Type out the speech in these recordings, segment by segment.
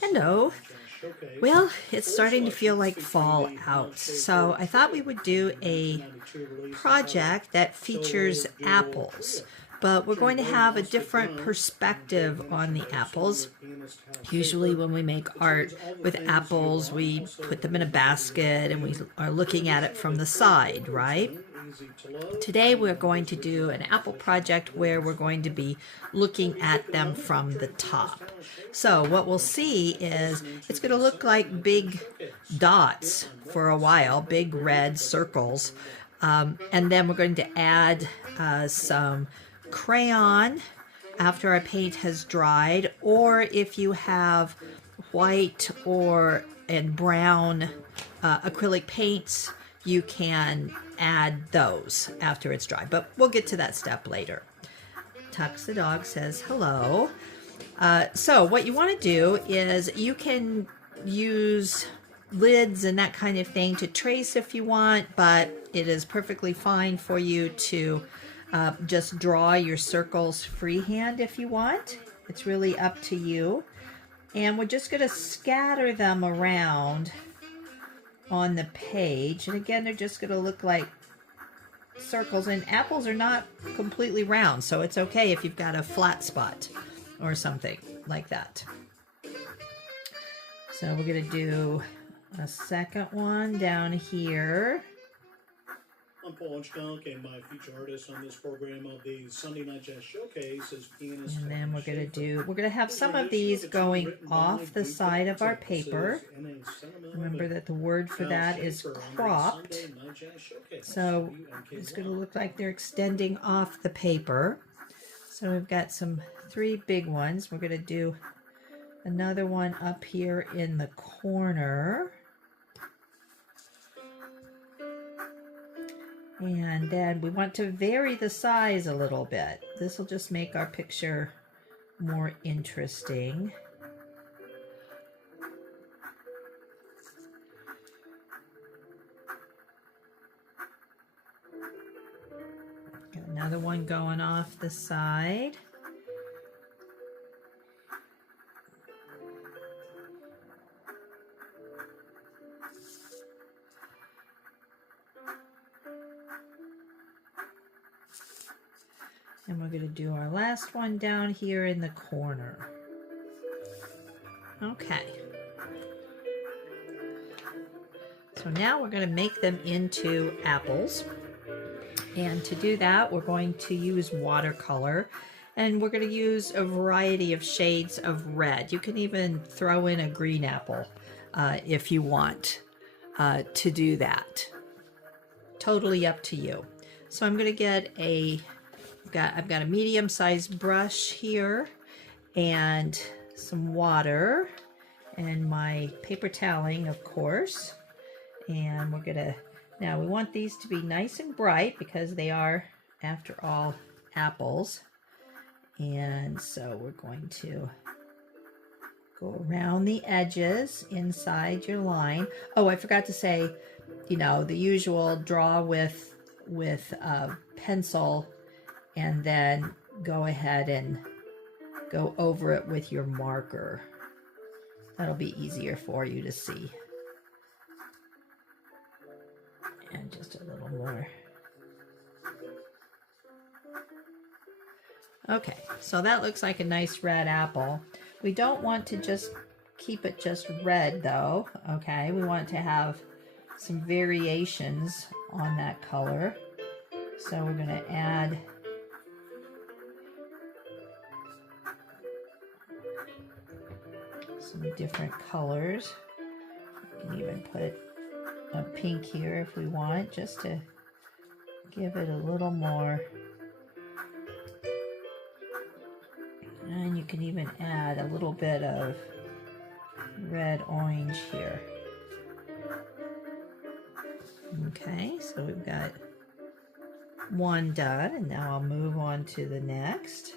Hello. Well, it's starting to feel like fall out, so I thought we would do a project that features apples, but we're going to have a different perspective on the apples. Usually when we make art with apples, we put them in a basket and we are looking at it from the side, right? Today we're going to do an apple project where we're going to be looking at them from the top. So what we'll see is it's going to look like big dots for a while, big red circles. And then we're going to add some crayon after our paint has dried, or if you have white and brown acrylic paints, you can add those after it's dry, but we'll get to that step later. Tux the dog says hello. So what you want to do is you can use lids and that kind of thing to trace if you want, but it is perfectly fine for you to just draw your circles freehand if you want. It's really up to you. And we're just going to scatter them around on the page, and again they're just going to look like circles, and apples are not completely round, so it's okay if you've got a flat spot or something like that. So we're going to do a second one down here. I'm Paul Skunk, and my feature artist on this program of the Sunday Night Jazz Showcase is pianist. And then we're going to have some of these going off the side of our paper. Remember that the word for that is cropped. So it's going to look like they're extending off the paper. So we've got three big ones. We're going to do another one up here in the corner. And then we want to vary the size a little bit. This will just make our picture more interesting. Got another one going off the side. And we're going to do our last one down here in the corner. Okay. So now we're going to make them into apples. And to do that, we're going to use watercolor. And we're going to use a variety of shades of red. You can even throw in a green apple if you want to do that. Totally up to you. So I'm going to get I've got a medium-sized brush here and some water and my paper toweling, of course. And now we want these to be nice and bright because they are, after all, apples. And so we're going to go around the edges inside your line. Oh, I forgot to say, the usual draw with a pencil, and then go ahead and go over it with your marker. That'll be easier for you to see. And just a little more. Okay, so that looks like a nice red apple. We don't want to just keep it just red though, okay? We want to have some variations on that color. So we're going to add some different colors. We can even put a pink here if we want, just to give it a little more. And you can even add a little bit of red orange here. Okay, so we've got one done, and now I'll move on to the next.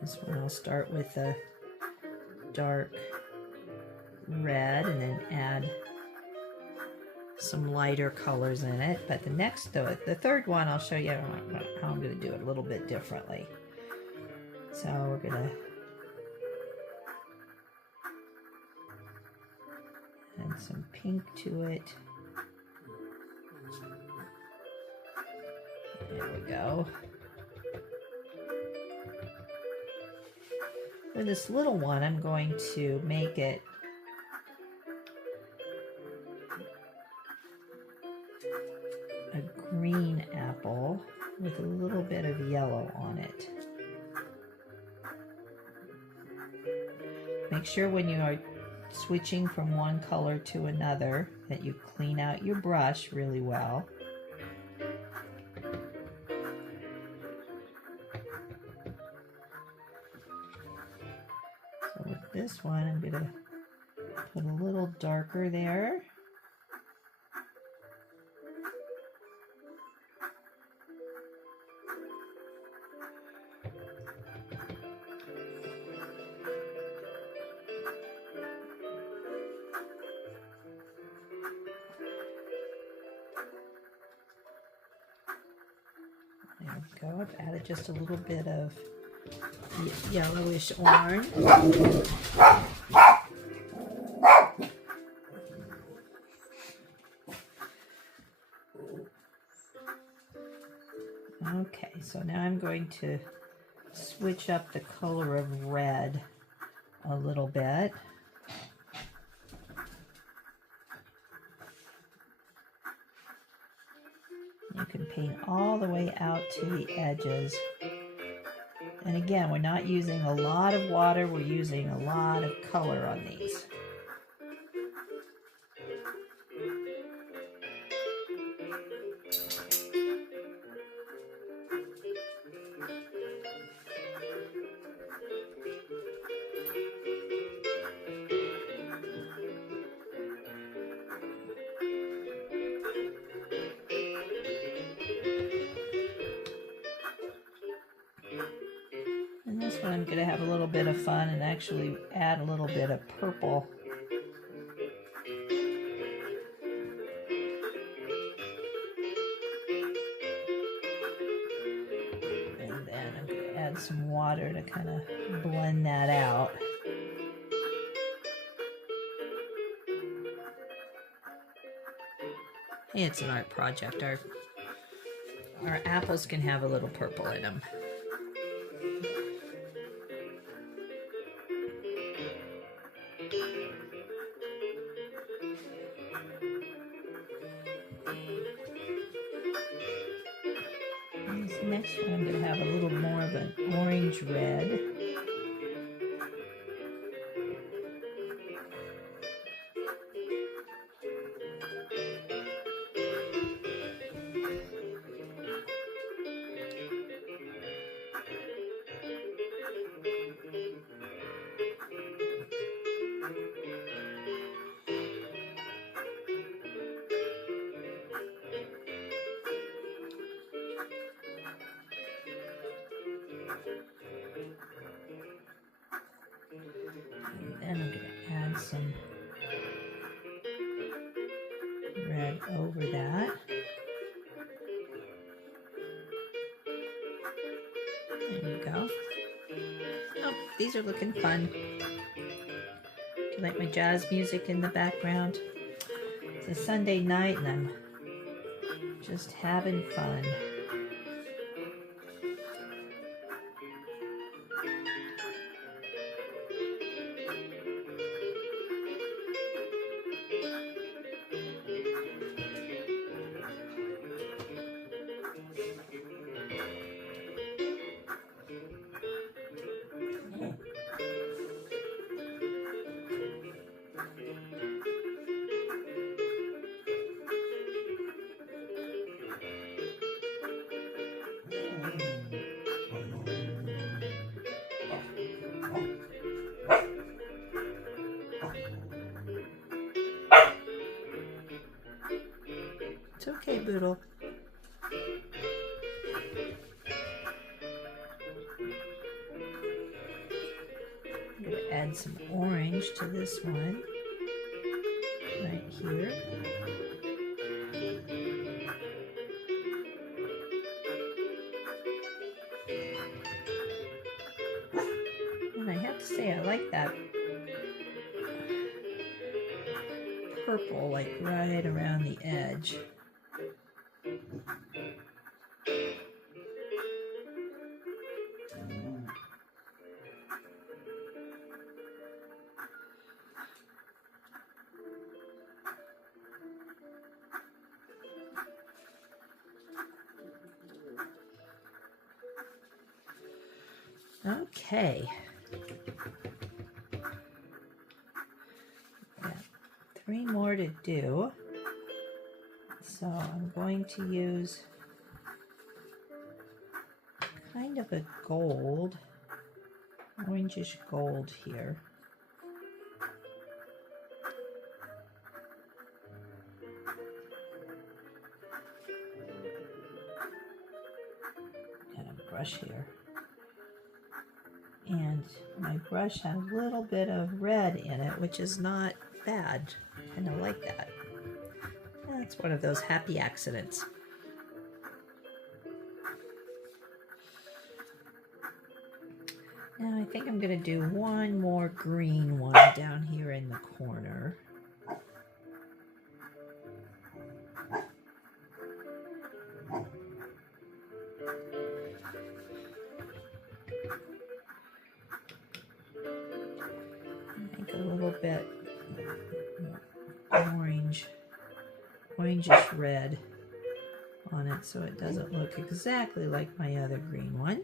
This one I'll start with a dark red and then add some lighter colors in it. But the third one, I'll show you how I'm going to do it a little bit differently. So we're going to add some pink to it. There we go. For this little one, I'm going to make it a green apple with a little bit of yellow on it. Make sure when you are switching from one color to another that you clean out your brush really well. So with this one, I'm going to put a little darker there. There we go. I've added just a little bit of yellowish orange. Okay, so now I'm going to switch up the color of red a little bit. You can paint all the way out to the edges. And again, we're not using a lot of water, we're using a lot of color on these. And this one I'm going to have a little bit of fun and actually add a little bit of purple. And then I'm going to add some water to kind of blend that out. It's an art project. Our apples can have a little purple in them. And this next one I'm going to have a little more of an orange red. And then I'm going to add some red over that. There you go. Oh, these are looking fun. Do you like my jazz music in the background? It's a Sunday night and I'm just having fun. It's okay, Boodle. I'm going to add some orange to this one, right here. I like that purple, like right around the edge. Okay. Got 3 more to do. So I'm going to use kind of a gold, orangish gold here. Got a brush here. And my brush had a little bit of red in it, which is not bad. I kind of like that. That's one of those happy accidents. Now I think I'm going to do one more green one down here in the corner. Make a little bit orangish red on it so it doesn't look exactly like my other green one.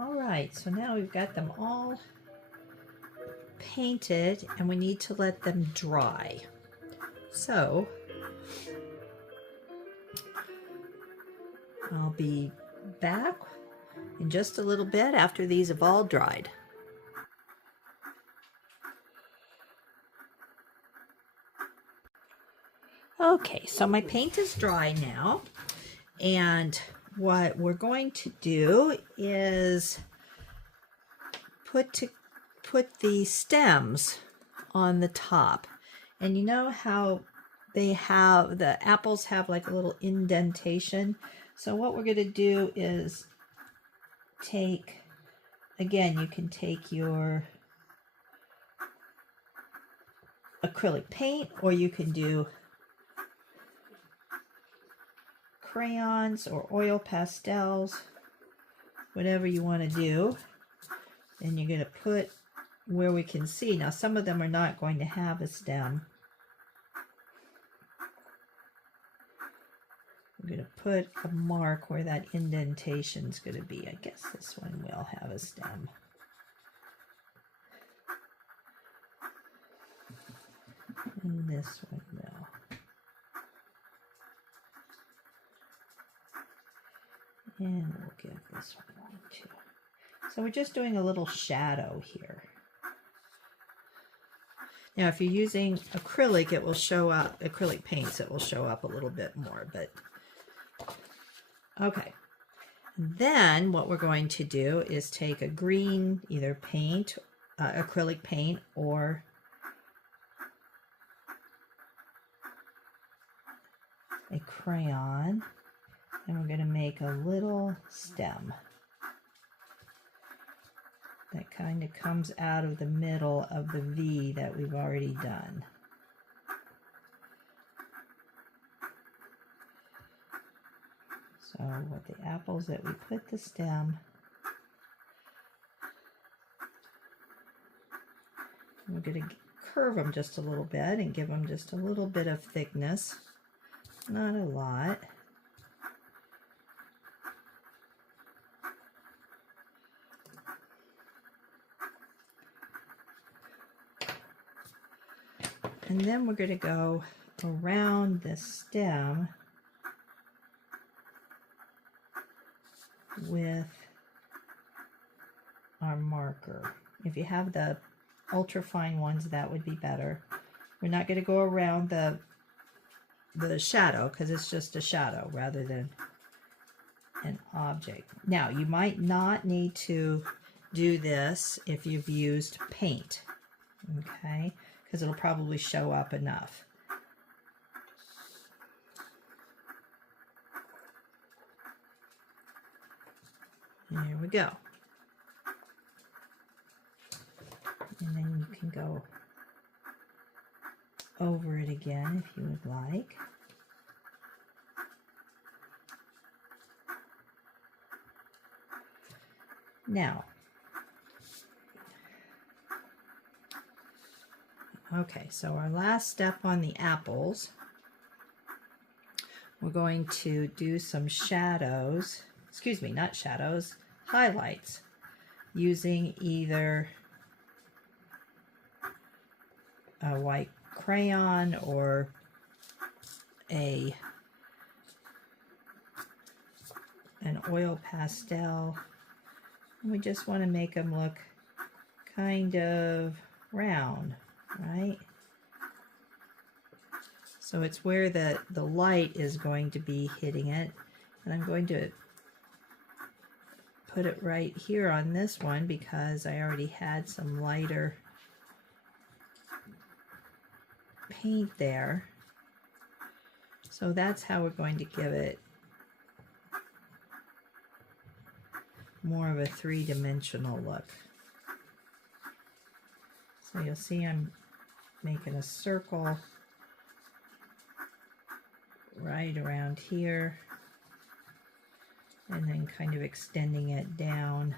All right, so now we've got them all painted and we need to let them dry. So I'll be back in just a little bit after these have all dried. Okay, so my paint is dry now, and what we're going to do is put the stems on the top. And you know how the apples have like a little indentation? So what we're going to do is again, you can take your acrylic paint, or you can do crayons or oil pastels, whatever you want to do. And you're going to put where we can see. Now some of them are not going to have a stem. I'm going to put a mark where that indentation is going to be. I guess this one will have a stem. And this one will. And we'll give this one too. So we're just doing a little shadow here. Now if you're using acrylic, it will show up, acrylic paints, it will show up a little bit more, but okay. Then what we're going to do is take a green, either paint, acrylic paint, or a crayon, and we're going to make a little stem that kind of comes out of the middle of the V that we've already done. So with the apples that we put the stem, we're going to curve them just a little bit and give them just a little bit of thickness, not a lot. And then we're going to go around the stem with our marker. If you have the ultra fine ones, that would be better. We're not going to go around the shadow because it's just a shadow rather than an object. Now, you might not need to do this if you've used paint, okay, because it'll probably show up enough. There we go. And then you can go over it again if you would like. Now, okay, so our last step on the apples, we're going to do some shadows, excuse me, not shadows, highlights, using either a white crayon or an oil pastel. We just want to make them look kind of round, right? So it's where the light is going to be hitting it. And I'm going to put it right here on this one because I already had some lighter paint there. So that's how we're going to give it more of a three-dimensional look. So you'll see I'm making a circle right around here and then kind of extending it down.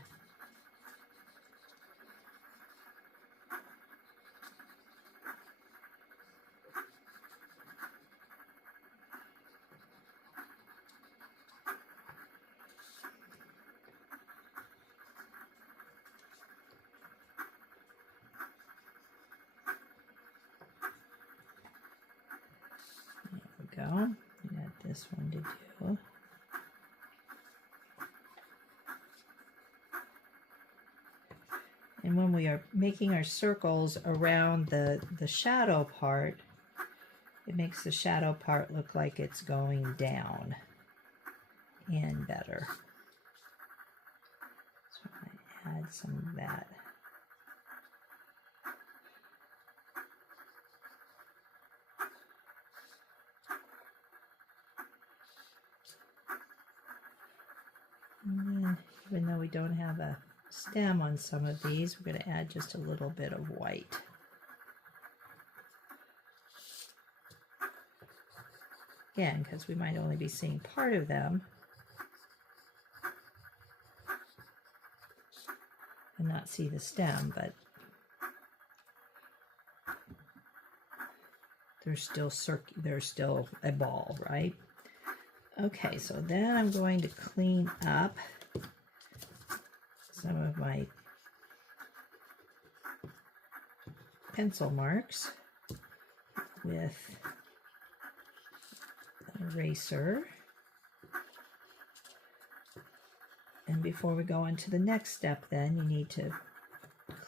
Go. We got this one to do. And when we are making our circles around the shadow part, it makes the shadow part look like it's going down and better. So I'm going to add some of that. And then, even though we don't have a stem on some of these, we're going to add just a little bit of white. Again, because we might only be seeing part of them and not see the stem, but there's still a ball, right? Okay, so then I'm going to clean up some of my pencil marks with an eraser. And before we go on to the next step, then you need to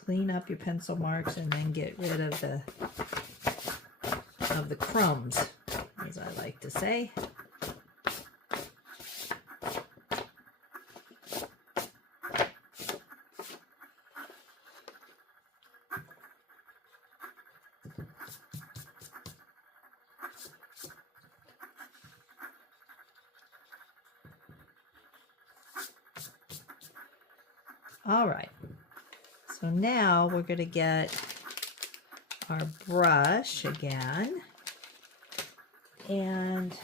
clean up your pencil marks and then get rid of the crumbs, as I like to say. All right, so now we're going to get our brush again, and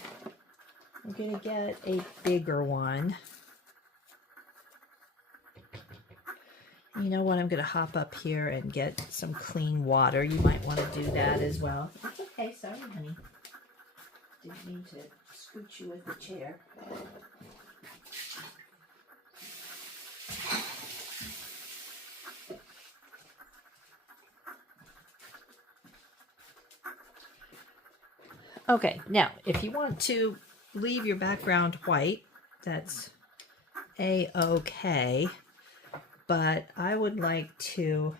we're going to get a bigger one. You know what, I'm going to hop up here and get some clean water. You might want to do that as well. That's okay, sorry honey. Didn't mean to scoot you with the chair. Okay, now if you want to leave your background white, that's a-okay, but I would like to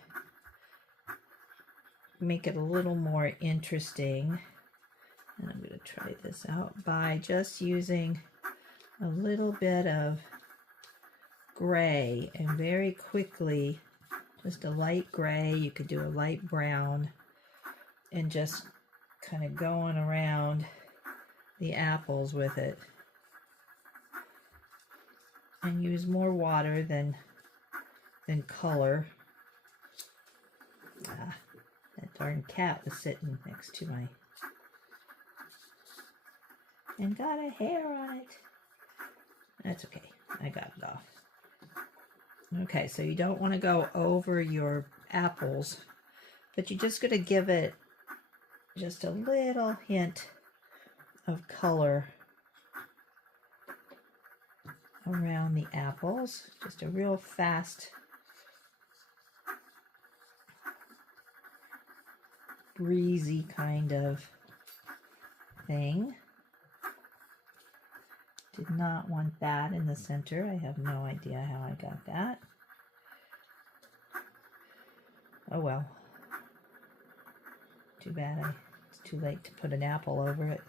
make it a little more interesting, and I'm going to try this out by just using a little bit of gray, and very quickly, just a light gray, you could do a light brown, and just kind of going around the apples with it, and use more water than color. That darn cat was sitting next to my, and got a hair on it. That's okay, I got it off. Okay, so you don't want to go over your apples, but you're just going to give it just a little hint of color around the apples. Just a real fast, breezy kind of thing. Did not want that in the center. I have no idea how I got that. Oh well. Too bad it's too late to put an apple over it.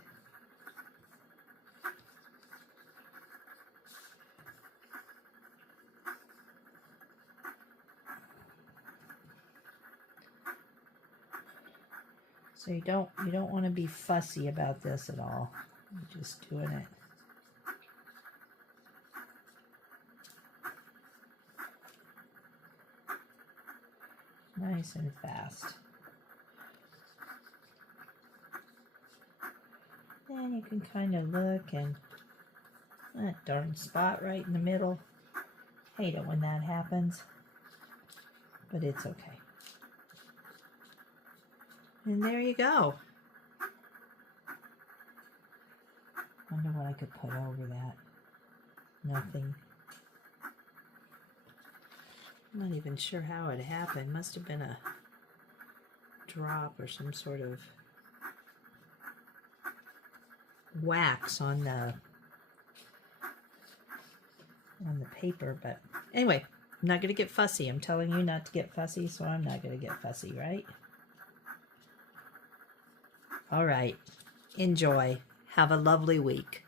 So you don't want to be fussy about this at all. You're just doing it. Nice and fast. Then you can kind of look, and that darn spot right in the middle. Hate it when that happens, but it's okay. And there you go. Wonder what I could put over that. Nothing. I'm not even sure how it happened. Must have been a drop or some sort of wax on the paper, but anyway, I'm not going to get fussy. I'm telling you not to get fussy, so I'm not going to get fussy, right? All right. Enjoy. Have a lovely week.